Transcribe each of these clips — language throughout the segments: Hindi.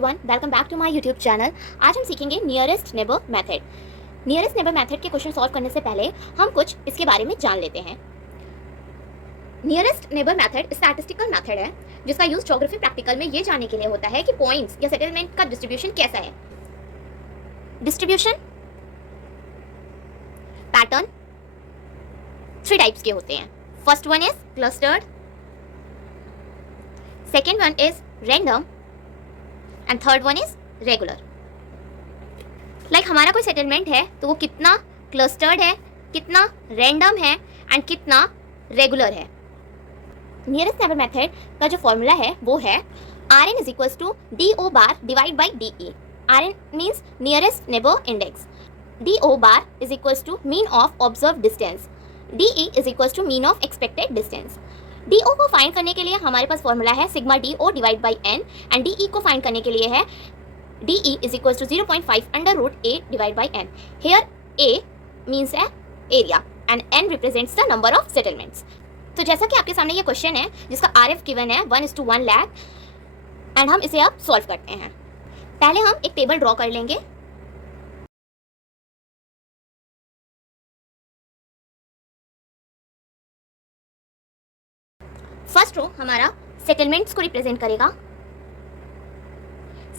Everyone, welcome back to my YouTube channel. आज हम सीखेंगे nearest neighbour method. Nearest neighbour method के क्वेश्चन सॉल्व करने से पहले हम कुछ इसके बारे में जान लेते हैं। Nearest neighbour method statistical method है जिसका यूज ज्योग्राफी प्रैक्टिकल में ये जानने के लिए होता है कि पॉइंट्स या सेटलमेंट का डिस्ट्रीब्यूशन कैसा है। डिस्ट्रीब्यूशन पैटर्न 3 टाइप्स के होते हैं। First one is clustered, second one is random and third one is regular. Like हमारा कोई सेटलमेंट है तो वो कितना क्लस्टर्ड है, कितना रैंडम है एंड कितना रेगुलर है। नियरेस्ट नेबर मेथड का जो फॉर्मूला है वो है Rn is equals to DO bar divide by DE। Rn means nearest neighbour index, DO bar is equals to mean of observe distance, DE is equals to mean of expected distance. DO को फाइंड करने के लिए हमारे पास फॉर्मूला है sigma DO divide by n and DE को फाइंड करने के लिए है DE is equals to 0.5 under root A divide by n। Here A means है area and n represents the number of settlements. तो जैसा कि आपके सामने ये क्वेश्चन है जिसका RF गिवन है 1:1 लाख एंड हम इसे अब सॉल्व करते हैं। पहले हम एक टेबल ड्रॉ कर लेंगे। फर्स्ट रो हमारा सेटलमेंट्स को रिप्रेजेंट करेगा,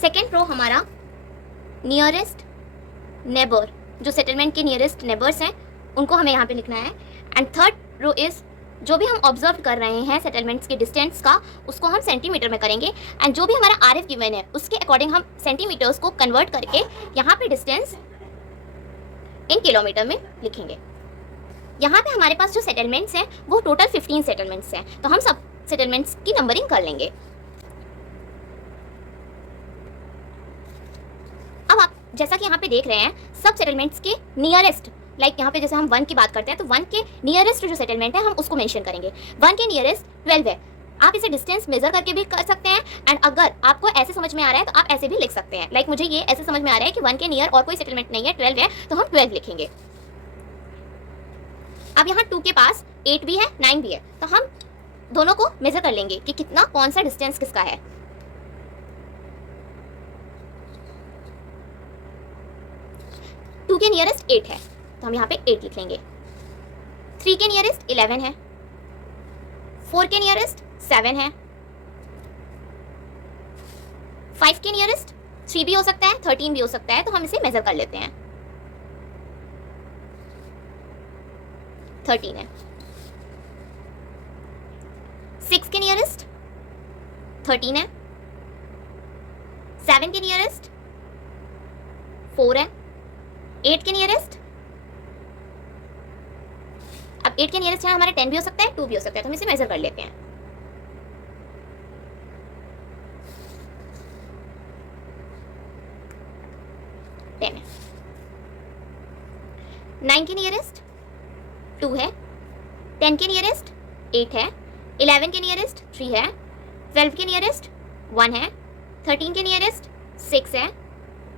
सेकेंड रो हमारा नियरेस्ट नेबर, जो सेटलमेंट के नियरेस्ट नेबर्स हैं उनको हमें यहाँ पे लिखना है एंड थर्ड रो इज जो भी हम ऑब्जर्व कर रहे हैं सेटलमेंट्स के डिस्टेंस का उसको हम सेंटीमीटर में करेंगे एंड जो भी हमारा RF गिवन है उसके अकॉर्डिंग हम सेंटीमीटर्स को कन्वर्ट करके यहाँ पे डिस्टेंस इन किलोमीटर में लिखेंगे। यहाँ पे हमारे पास जो सेटलमेंट्स हैं वो टोटल 15 सेटलमेंट्स हैं, तो हम सब सेटलमेंट्स की नंबरिंग कर लेंगे। अब आप जैसा कि यहाँ पे देख रहे हैं सब सेटलमेंट्स के नियरेस्ट, लाइक यहाँ पे जैसे हम 1 की बात करते हैं तो 1 के नियरेस्ट जो सेटलमेंट है हम उसको मेंशन करेंगे। 1 के नियरेस्ट 12 है। आप इसे डिस्टेंस मेजर करके भी कर सकते हैं एंड अगर आपको ऐसे समझ में आ रहा है तो आप ऐसे भी लिख सकते हैं। लाइक मुझे ये ऐसे समझ में आ रहा है कि 1 के नियर और कोई सेटलमेंट नहीं है, 12 है, तो हम 12 लिखेंगे। अब यहाँ 2 के पास 8 भी है 9 भी है, तो हम दोनों को मेजर कर लेंगे कि कितना कौन सा डिस्टेंस किसका है। टू के नियरेस्ट 8 है तो हम यहाँ पे 8 लिख लेंगे। 3 के नियरेस्ट 11 है, 4 के नियरेस्ट 7 है, 5 के नियरेस्ट 3 भी हो सकता है, 13 भी हो सकता है, तो हम इसे मेजर कर लेते हैं। 13 है। 6 के नियरेस्ट 13 है, 7 के नियरेस्ट 4 है, 8 के नियरेस्ट, अब 8 के नियरेस्ट है हमारा 10 भी हो सकता है, 2 भी हो सकता है, तो हम इसे मेजर कर लेते हैं। है 9 के नियरेस्ट 2 है, 10 के नियरेस्ट 8 है, 11 के नियरेस्ट 3 है, 12 के नियरेस्ट 1 है, 13 के नियरेस्ट 6 है,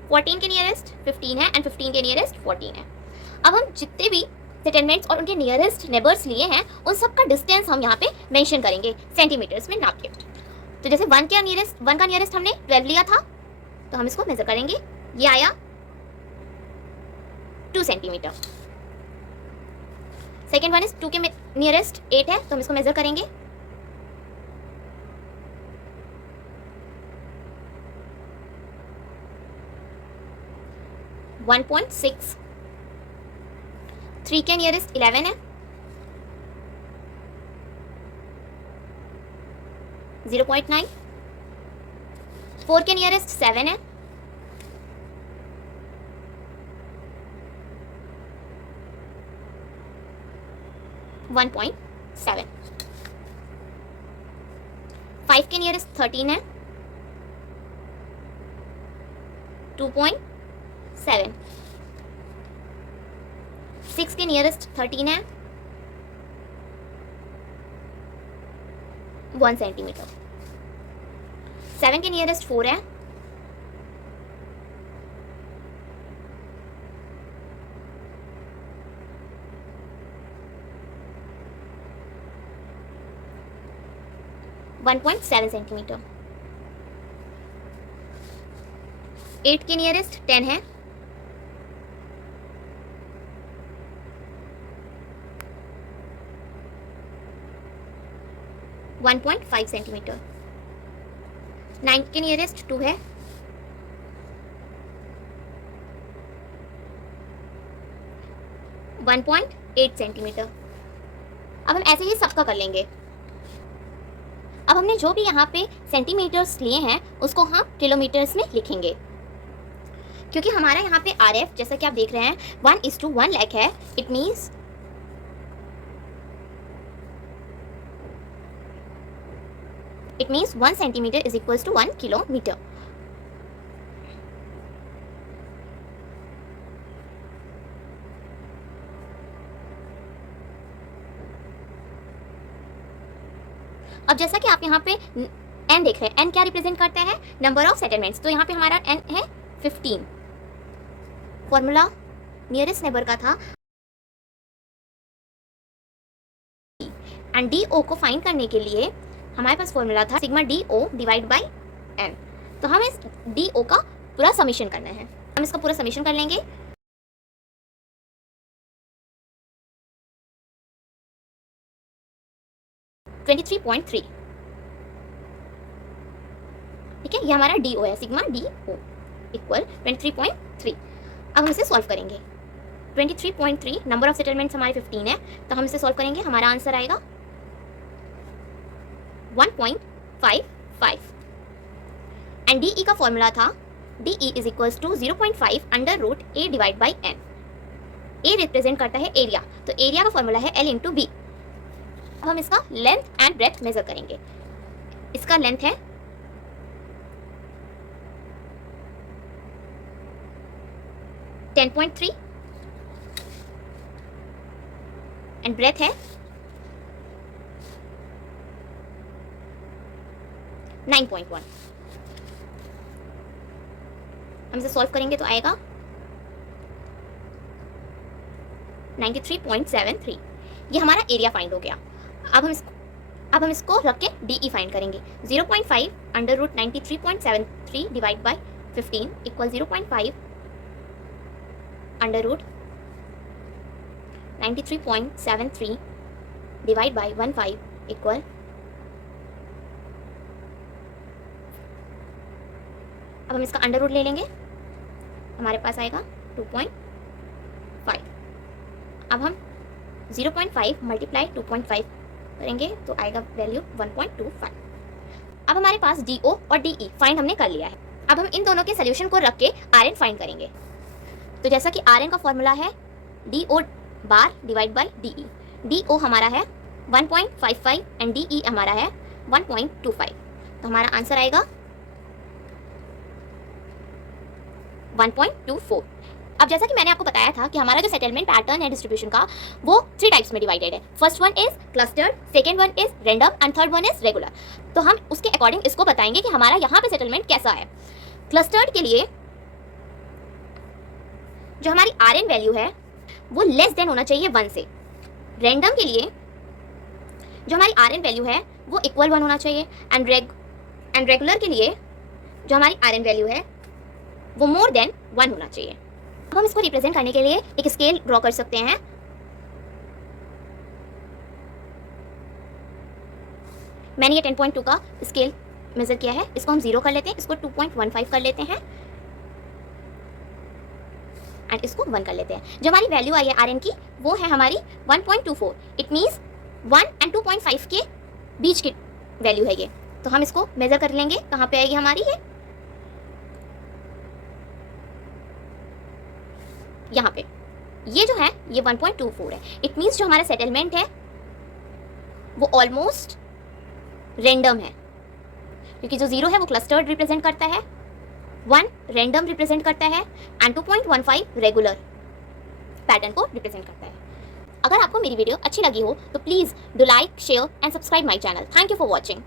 14 के नियरेस्ट 15 है एंड 15 के नियरेस्ट 14 है। अब हम जितने भी सेटलमेंट्स और उनके नियरेस्ट नेबर्स लिए हैं उन सब का डिस्टेंस हम यहाँ पे मेंशन करेंगे सेंटीमीटर्स में नाप के। तो जैसे 1 का नियरेस्ट हमने 12 लिया था तो हम इसको मेजर करेंगे, ये आया 2 सेंटीमीटर। सेकेंड वन इज 2 के नियरेस्ट 8 है तो हम इसको मेजर करेंगे, वन 1.6। 3 के नियरेस्ट 11 है, 0.9। 4 के नियरेस्ट 7 है, 1.7। 5 के नियरेस्ट 13 है, 2.7। 6 के नियरेस्ट 13 है, 1 सेंटीमीटर। 7 के नियरेस्ट 4 है, 1.7 सेंटीमीटर। 8 के नियरेस्ट 10 है, 1.5 सेंटीमीटर। 9 के नियरेस्ट 2 है, 1.8 सेंटीमीटर। अब हम ऐसे ही सबका कर लेंगे। अब हमने जो भी यहाँ पे सेंटीमीटर्स लिए हैं उसको हम किलोमीटर्स में लिखेंगे, क्योंकि हमारा यहाँ पे RF जैसा कि आप देख रहे हैं 1:1 लाख है। It means It means 1 centimeter is equals to 1 kilometer. अब जैसा कि आप यहाँ पे n देख रहे हैं, n क्या रिप्रेजेंट करता है? Number of settlements. तो यहाँ पे हमारा n है 15। फॉर्मूला नियरेस्ट नेबर का था, एंड DO को फाइंड करने के लिए हमारे पास फॉर्मूला था sigma DO divide by n। तो हमें इस DO का पूरा समीशन करना है। हम इसका पूरा समीशन कर लेंगे। (23.3) ठीक है, ये हमारा DO है, सिग्मा DO इक्वल 23.3। अब हम इसे सॉल्व करेंगे। 23.3 नंबर ऑफ सेटलमेंट्स हमारे 15 है, तो हम इसे सॉल्व करेंगे। हमारा आंसर आएगा 1.55 एंड DE का फॉर्मूला था DE is equals to 0.5 under root A divide by n। A represent करता है एरिया, तो एरिया का फॉर्मूला है L इंटू B। अब हम इसका लेंथ एंड ब्रेथ मेजर करेंगे। इसका लेंथ है 10.3 एंड ब्रेथ है 9.1। हम इसे सॉल्व करेंगे तो आएगा 93.73। ये हमारा एरिया फाइंड हो गया। अब हम इसको रख के DE फाइंड करेंगे। 0.5 under root 93.73 divide by 15 equal 0.5 under root 93.73 divide by 15 equal, अब हम इसका अंडर रूट ले लेंगे, हमारे पास आएगा 2.5। अब हम 0.5 मल्टीप्लाई 2.5 करेंगे तो आएगा वैल्यू 1.25। अब हमारे पास DO और DE फाइंड हमने कर लिया है। अब हम इन दोनों के सोल्यूशन को रख के RN फाइंड करेंगे। तो जैसा कि RN का फॉर्मूला है DO bar divide by DE। DO हमारा है 1.55 एंड DE हमारा है 1.25। तो हमारा आंसर आएगा 1.24। अब जैसा कि मैंने आपको बताया था कि हमारा जो सेटलमेंट पैटर्न है डिस्ट्रीब्यूशन का, वो 3 टाइप्स में डिवाइडेड है। First one is clustered, second one is random and third one is regular. तो हम उसके अकॉर्डिंग इसको बताएंगे कि हमारा यहाँ पे सेटलमेंट कैसा है। क्लस्टर्ड के लिए जो हमारी RN वैल्यू है वो लेस देन होना चाहिए 1 से। रैंडम के लिए जो हमारी RN वैल्यू है वो इक्वल 1 होना चाहिए, एंड रेगुलर के लिए जो हमारी RN वैल्यू है वो मोर देन 1 होना चाहिए। अब हम इसको रिप्रेजेंट करने के लिए एक स्केल ड्रॉ कर सकते हैं। मैंने ये 10.2 का स्केल मेजर किया है, इसको हम 0 कर लेते हैं, इसको 2.15 कर लेते हैं एंड इसको 1 कर लेते हैं। जो हमारी वैल्यू आई है RN की वो है हमारी 1.24। इट मीन्स 1 एंड 2.5 के बीच की वैल्यू है ये। तो हम इसको मेजर कर लेंगे, कहाँ पे आएगी हमारी ये, यहाँ पे। ये जो है ये 1.24 है। इट मीन्स जो हमारा सेटलमेंट है वो ऑलमोस्ट रैंडम है, क्योंकि जो 0 है वो क्लस्टर्ड रिप्रेजेंट करता है, 1 रैंडम रिप्रेजेंट करता है एंड 2.15 रेगुलर पैटर्न को रिप्रेजेंट करता है। अगर आपको मेरी वीडियो अच्छी लगी हो तो please do like, share and subscribe my channel. Thank you for watching.